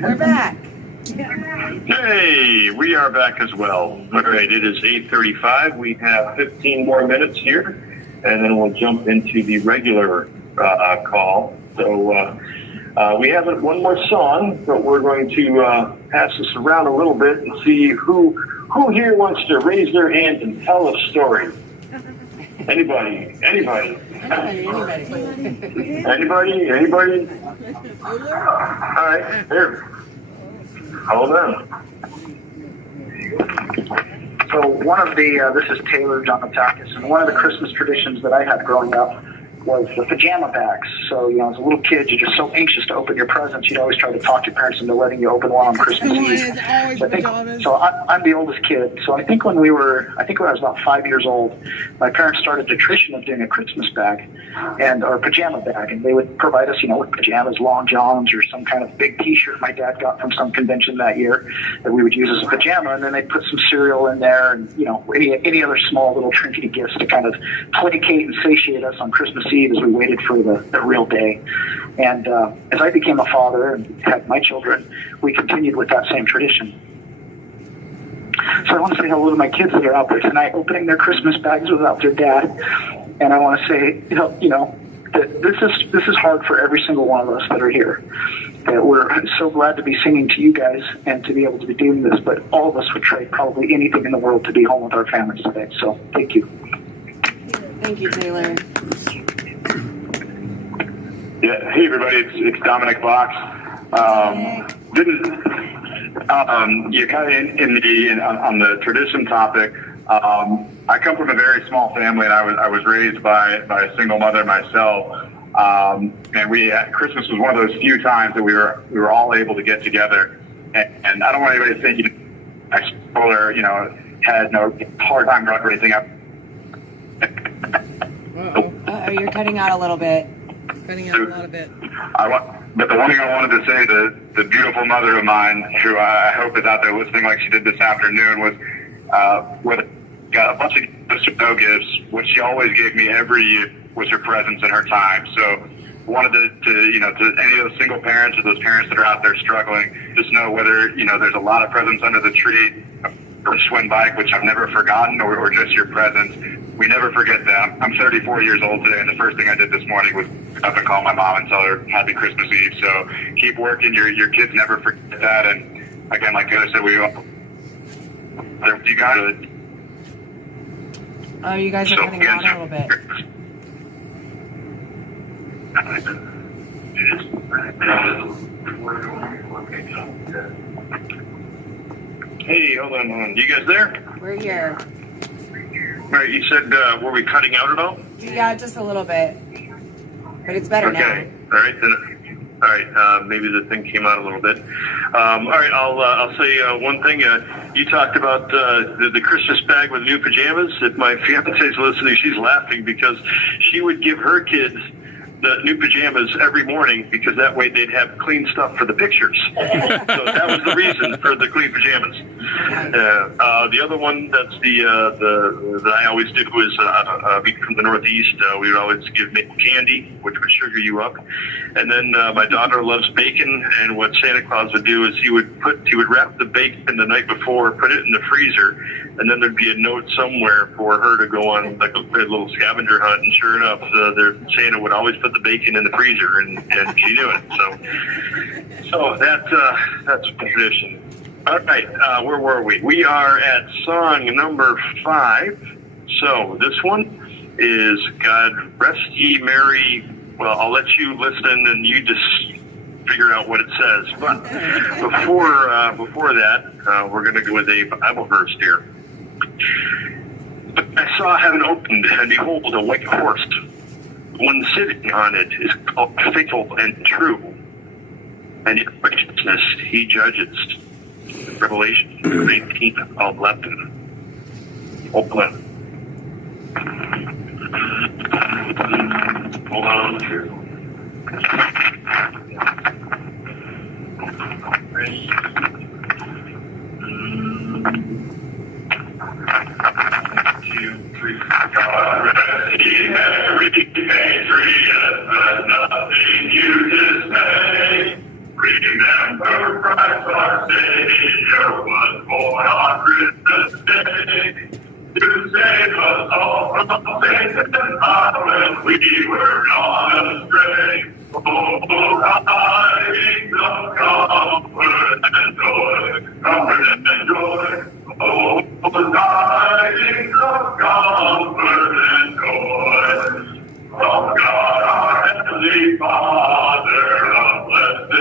We're back. Hey, we are back as well. All right, it is 8:35. We have 15 more minutes here, and then we'll jump into the regular call. So we have one more song, but we're going to pass this around a little bit and see who here wants to raise their hand and tell a story. Anybody? Anybody. All right, here. Hold on. So one of the, this is Taylor Jonatakis, and one of the Christmas traditions that I had growing up was the pajama bags. So, you know, as a little kid, you're just so anxious to open your presents, you'd always try to talk your parents into letting you open one on Christmas Eve. So I'm the oldest kid. So I think when I was about 5 years old, my parents started the tradition of doing a Christmas bag or pajama bag, and they would provide us, you know, with pajamas, long johns, or some kind of big T-shirt my dad got from some convention that year that we would use as a pajama, and then they'd put some cereal in there, and, you know, any other small little trinket gifts to kind of placate and satiate us on Christmas Eve as we waited for the real day. And as I became a father and had my children, we continued with that same tradition. So I want to say hello to my kids that are out there tonight opening their Christmas bags without their dad. And I want to say, you know, that this is hard for every single one of us that are here. That we're so glad to be singing to you guys and to be able to be doing this, but all of us would trade probably anything in the world to be home with our families today. So thank you. Thank you, Taylor. Yeah, hey everybody, it's Dominic Box. You're kind of on the tradition topic. I come from a very small family, and I was raised by a single mother myself. And Christmas was one of those few times that we were all able to get together. And I don't want anybody to think had no hard time growing or anything. You're cutting out a little bit. But the one thing I wanted to say, the beautiful mother of mine, who I hope is out there listening like she did this afternoon, was got a bunch of no gifts. What she always gave me every year was her presence and her time. So wanted to any of those single parents or those parents that are out there struggling, just know whether, there's a lot of presents under the tree, or swing bike, which I've never forgotten, or just your presence. We never forget that. I'm 34 years old today, and the first thing I did this morning was up and call my mom and tell her Happy Christmas Eve. So keep working. Your kids never forget that. And again, like I said, you guys. Oh, you guys are cutting out a little bit. Hey, hold on. You guys there? We're here. All right, you said, were we cutting out at all? Yeah, just a little bit. But it's better now. Okay, all right. Then, all right, maybe the thing came out a little bit. All right, I'll say one thing. You talked about the Christmas bag with new pajamas. If my fiance's listening, she's laughing because she would give her kids the new pajamas every morning because that way they'd have clean stuff for the pictures. So that was the reason for the clean pajamas. The other one that's that I always do is being from the Northeast, we would always give maple candy, which would sugar you up. And then my daughter loves bacon, and what Santa Claus would do is he would wrap the bacon the night before, put it in the freezer, and then there'd be a note somewhere for her to go on like a little scavenger hunt. And sure enough, Santa would always put the bacon in the freezer, and she knew it. So that's tradition. All right, where were we? We are at song number 5. So this one is God Rest Ye Merry. Well, I'll let you listen and you just figure out what it says. But before that, we're going to go with a Bible verse here. I saw heaven opened, and behold, a white horse. One sitting on it is called Faithful and True, and in righteousness he judges. Revelation 19:11. Open. Hold on. God rest ye merry, patriots, let nothing you dismay. Remember Christ our Savior was born on Christmas Day to save us all from Satan's power when we were gone astray. Oh, tidings of comfort and joy, comfort and joy. Oh, tidings of comfort and joy. From God our Heavenly Father, a blessed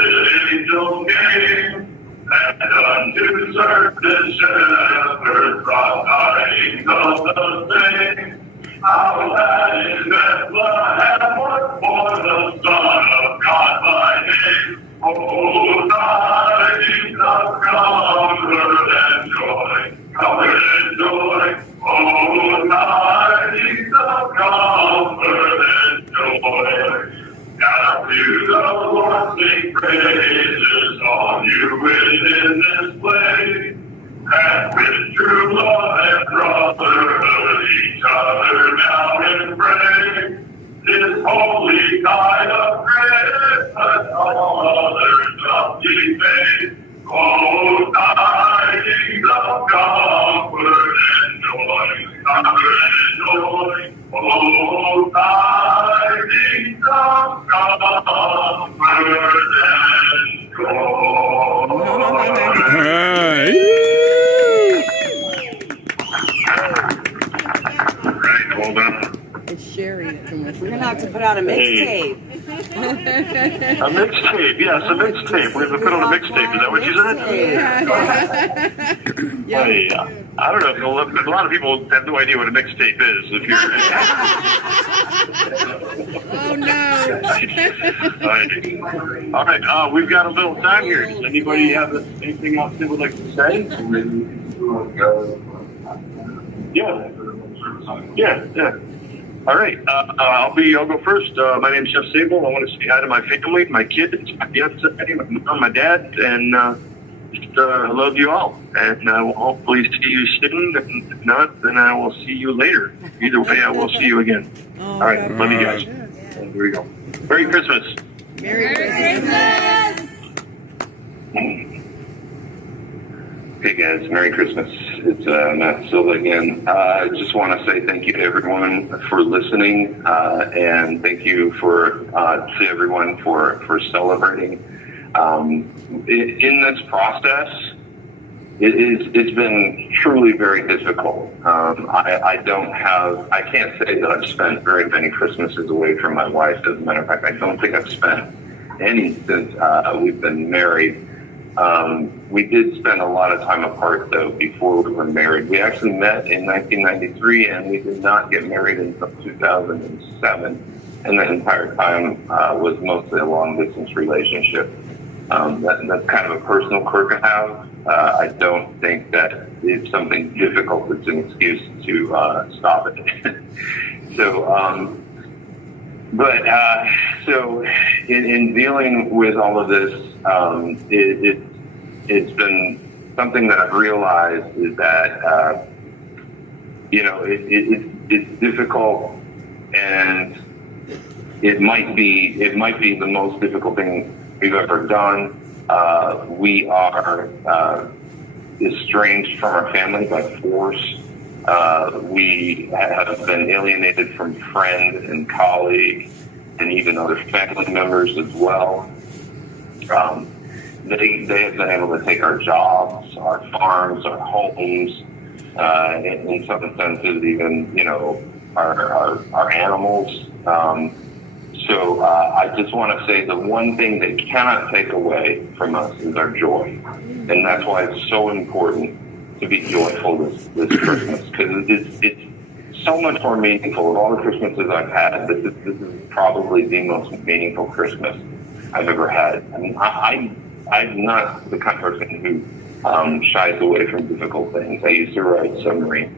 angel came, and unto certain shepherds brought tidings of the same. How that in Bethlehem was born the Son of God by name. Oh, tidings of comfort and joy, comfort and joy. Oh, tidings of comfort and joy. Now to the Lord sing praises, all you within this place. And with true love and brotherhood, each other now embrace. This holy tide of Christmas, all others of defaced. Oh, tidings of comfort and joy, comfort and joy. Oh, tidings of comfort and joy. Right, hold on. It's Sherry from We're gonna have to put out a mixtape. A mixtape, yes, a mixtape. We're gonna put on a mixtape. Is that what you said? Yeah. I don't know. A lot of people have no idea what a mixtape is. If you're Oh no. all right. We've got a little time here. Does anybody have anything else they would like to say? Yeah. All right. I'll go first. My name's Chef Sabol. I want to say hi to my family, my kids, my fiance, my mom, my dad, and I love you all. And I will hopefully see you soon. If not, then I will see you later. Either way, I will see you again. All right. Love you guys. Here we go. Merry Christmas. Merry Christmas. Hey guys, Merry Christmas. It's Matt Silva again. I just want to say thank you to everyone for listening, and thank you to everyone for celebrating. In this process, it's been truly very difficult. I can't say that I've spent very many Christmases away from my wife. As a matter of fact, I don't think I've spent any since we've been married. We did spend a lot of time apart, though, before we were married. We actually met in 1993, and we did not get married until 2007. And the entire time was mostly a long-distance relationship. That's kind of a personal quirk I have. I don't think that it's something difficult that's an excuse to stop it. So in dealing with all of this, it's been something that I've realized is that, it's difficult, and it might be the most difficult thing we've ever done. We are estranged from our family by force. We have been alienated from friend and colleague and even other family members as well. They have been able to take our jobs, our farms, our homes, in some senses even, our animals. So I just want to say the one thing they cannot take away from us is our joy. And that's why it's so important to be joyful this Christmas, because it's so much more meaningful. Of all the Christmases I've had, this is probably the most meaningful Christmas I've ever had. I mean, I'm not the kind of person who shies away from difficult things. I used to ride submarine.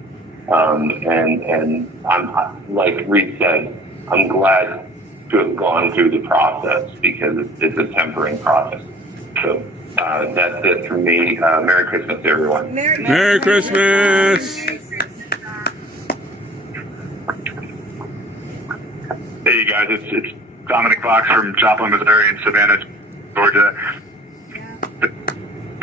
And I'm, like Reed said, I'm glad to have gone through the process because it's a tempering process. So that's it for me. Merry Christmas to everyone. Merry Christmas. Hey, you guys, it's Dominic Fox from Joplin, Missouri, and Savannah, Georgia.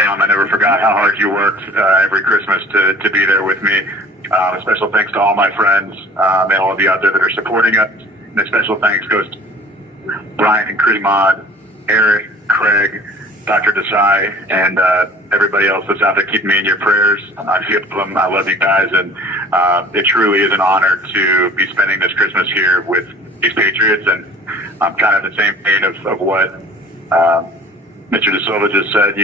I never forgot how hard you worked every Christmas to be there with me. A special thanks to all my friends and all of you out there that are supporting us. And a special thanks goes to Brian and Chris Mod, Eric, Craig, Dr. Desai, and everybody else that's out there keeping me in your prayers. I feel them. I love you guys, and it truly is an honor to be spending this Christmas here with these Patriots. And I'm kind of the same vein of what Mr. De Silva just said.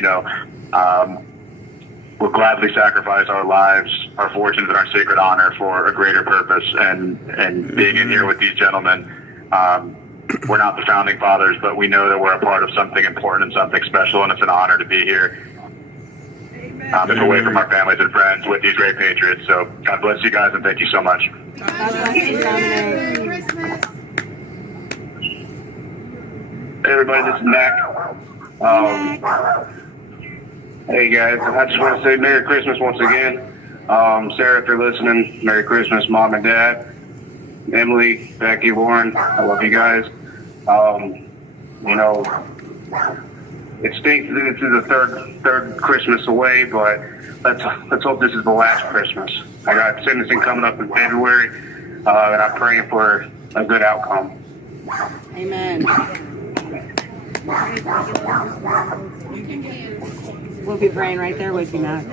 We'll gladly sacrifice our lives, our fortunes, and our sacred honor for a greater purpose. And being in here with these gentlemen, we're not the founding fathers, but we know that we're a part of something important and something special, and it's an honor to be here. If away from our families and friends with these great Patriots. So God bless you guys, and thank you so much. God bless you, Dominic. Merry Christmas. Hey everybody, this is Mac. Hey guys, I just want to say Merry Christmas once again. Sarah, if you're listening, Merry Christmas, Mom and Dad. Emily, Becky, Lauren, I love you guys. It stinks that this is the third Christmas away, but let's hope this is the last Christmas. I got sentencing coming up in February, and I'm praying for a good outcome. Amen. We'll be praying right there with you, Matt.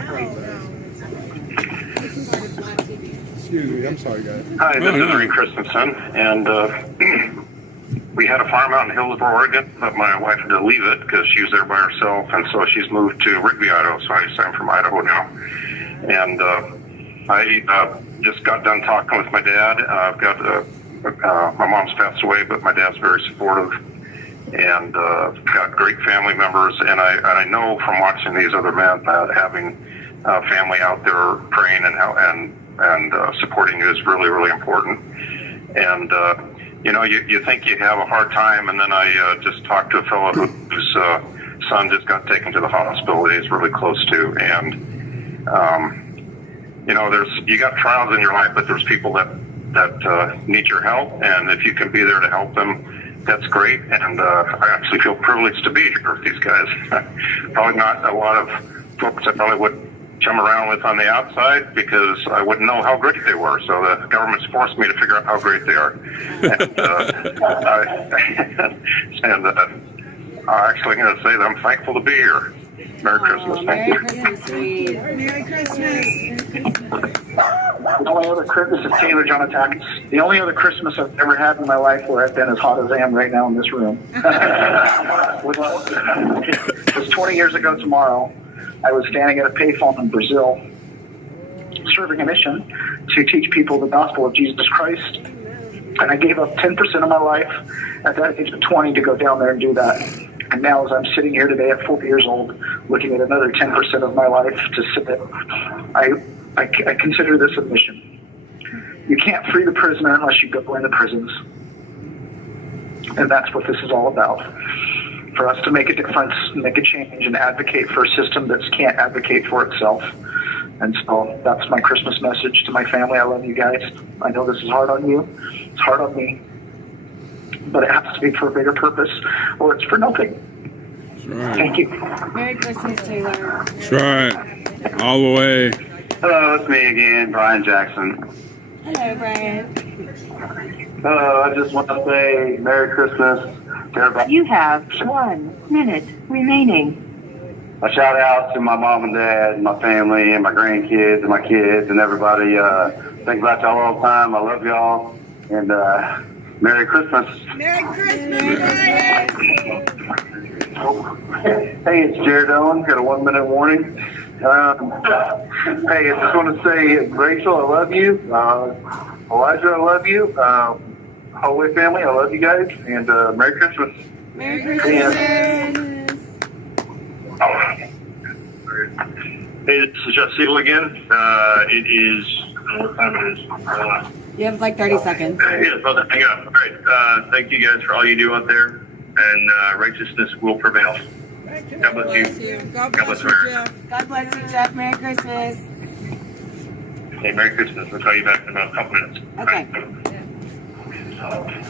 Excuse me, I'm sorry, guys. Hi, this is Rick Christensen, and we had a farm out in Hillsboro, Oregon, but my wife had to leave it because she was there by herself, and so she's moved to Rigby, Idaho, so I'm from Idaho now. And I just got done talking with my dad. I've got my mom's passed away, but my dad's very supportive, and got great family members, and I know from watching these other men that having family out there praying and supporting you is really, really important. And you think you have a hard time, and then I just talked to a fellow whose son just got taken to the hospital that he's really close to, and you got trials in your life, but there's people that need your help, and if you can be there to help them, that's great. And I actually feel privileged to be here with these guys. Probably not a lot of folks I probably would chum around with on the outside because I wouldn't know how great they were. So the government's forced me to figure out how great they are. And I'm actually going to say that I'm thankful to be here. Merry Christmas. Thank Merry you. Christmas, sweet. Merry Christmas. The only other Christmas is Taylor Jonatakis. The only other Christmas I've ever had in my life where I've been as hot as I am right now in this room. It was 20 years ago tomorrow. I was standing at a payphone in Brazil, serving a mission to teach people the gospel of Jesus Christ. And I gave up 10% of my life at that age of 20 to go down there and do that. And now as I'm sitting here today at 40 years old, looking at another 10% of my life to submit, I consider this a mission. You can't free the prisoner unless you go into prisons. And that's what this is all about. For us to make a difference, make a change, and advocate for a system that can't advocate for itself. And so that's my Christmas message to my family. I love you guys. I know this is hard on you. It's hard on me. But it has to be for a bigger purpose, or it's for nothing. That's right. Thank you. Merry Christmas, Taylor. That's right. All the way. Hello, it's me again, Brian Jackson. Hello, Brian. I just want to say Merry Christmas to everybody. You have 1 minute remaining. A shout out to my mom and dad, and my family, and my grandkids, and my kids, and everybody. Think about y'all all the time. I love y'all, and Merry Christmas. Merry Christmas. Hey, it's Jared Owen. Got a 1 minute warning. Hey, I just want to say, Rachel, I love you. Elijah, I love you. Holloway family, I love you guys, and Merry Christmas. Merry Christmas. Hey, this is Jeff Sabol again. It is, what time it is? You have like 30 seconds. Yeah, about to hang up. All right. Thank you guys for all you do out there, and righteousness will prevail. God bless you. God God bless bless you, America. Jeff. God bless you, Jeff. Merry Christmas. Hey, Merry Christmas. I'll call you back in about a couple minutes. Okay. All right.